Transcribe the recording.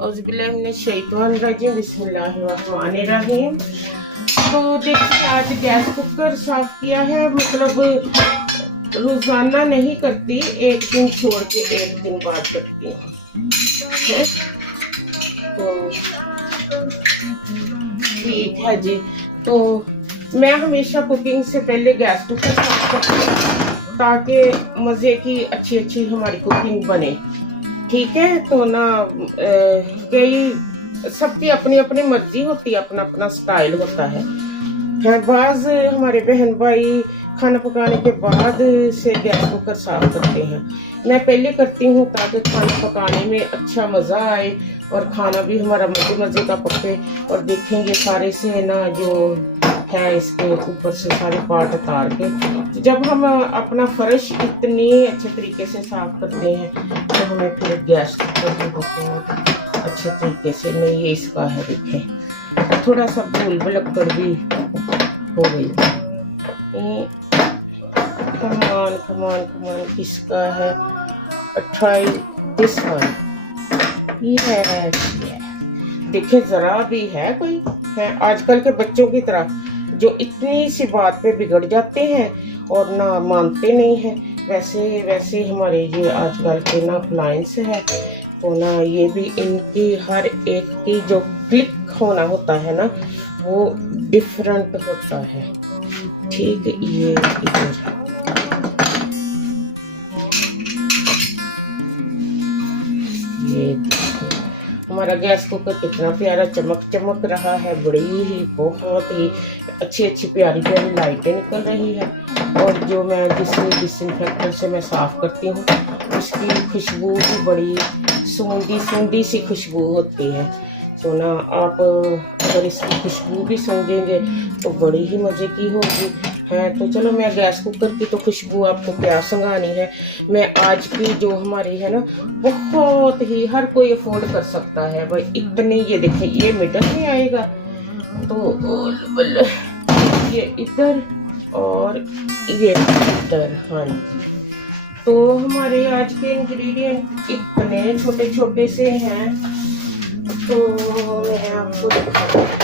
औज़ुबिल्लाहिमिनश्शैतानिर्रजीम, बिस्मिल्लाहिर्रहमानिर्रहीम। तो देखिए आज गैस कुकर साफ किया है, मतलब रोजाना नहीं करती, एक दिन छोड़ के एक दिन बाद करती हूँ। तो ठीक है जी। तो मैं हमेशा कुकिंग से पहले गैस कुकर साफ करती हूँ ताकि मज़े की अच्छी अच्छी हमारी कुकिंग बने। ठीक है। तो ना कई सबकी अपनी अपनी मर्जी होती है, अपना अपना स्टाइल होता है। बाज हमारे बहन भाई खाना पकाने के बाद से गैस कुकर साफ करते हैं। मैं पहले करती हूँ ताकि खाना पकाने में अच्छा मज़ा आए और खाना भी हमारा मज़े मज़े का पके। और देखेंगे सारे से ना जो है इसके ऊपर से सारे पार्ट उतार के, जब हम अपना फर्श इतनी अच्छे तरीके से साफ करते हैं तो हमें फिर गैस कुकर भी बहुत अच्छे तरीके से नहीं, ये इसका है देखें, थोड़ा सा धूल भुलक्कड़ भी हो गई। कमान कमान कमान किसका है? Try this one. ये है, देखे जरा भी है कोई है आजकल के बच्चों की तरह जो इतनी सी बात पे बिगड़ जाते हैं और ना मानते नहीं हैं। वैसे वैसे हमारे ये आजकल के ना अप्लायंस है, तो ना ये भी इनकी हर एक की जो क्लिक होना होता है ना वो डिफरेंट होता है। ठीक, ये इधर ये हमारा गैस कुकर कितना प्यारा चमक चमक रहा है, बड़ी ही बहुत ही अच्छी अच्छी प्यारी प्यारी लाइटें निकल रही है। और जो मैं जिस डिसइंफेक्टर से मैं साफ़ करती हूँ उसकी खुशबू भी बड़ी सूंधी सूंधी सी खुशबू होती है। तो ना आप अगर इसकी खुशबू भी सूंघेंगे तो बड़ी ही मज़े की होगी है। तो चलो मैं गैस कुकर की तो खुशबू आपको क्या सुंघानी है, मैं आज की जो हमारी है ना बहुत ही हर कोई अफोर्ड कर सकता है भाई इतनी। ये देखें ये मिडल में आएगा तो ये इधर और ये इधर। हाँ जी। तो हमारे आज के इंग्रेडिएंट इतने छोटे छोटे से हैं, तो मैं आपको दिखाऊंगी।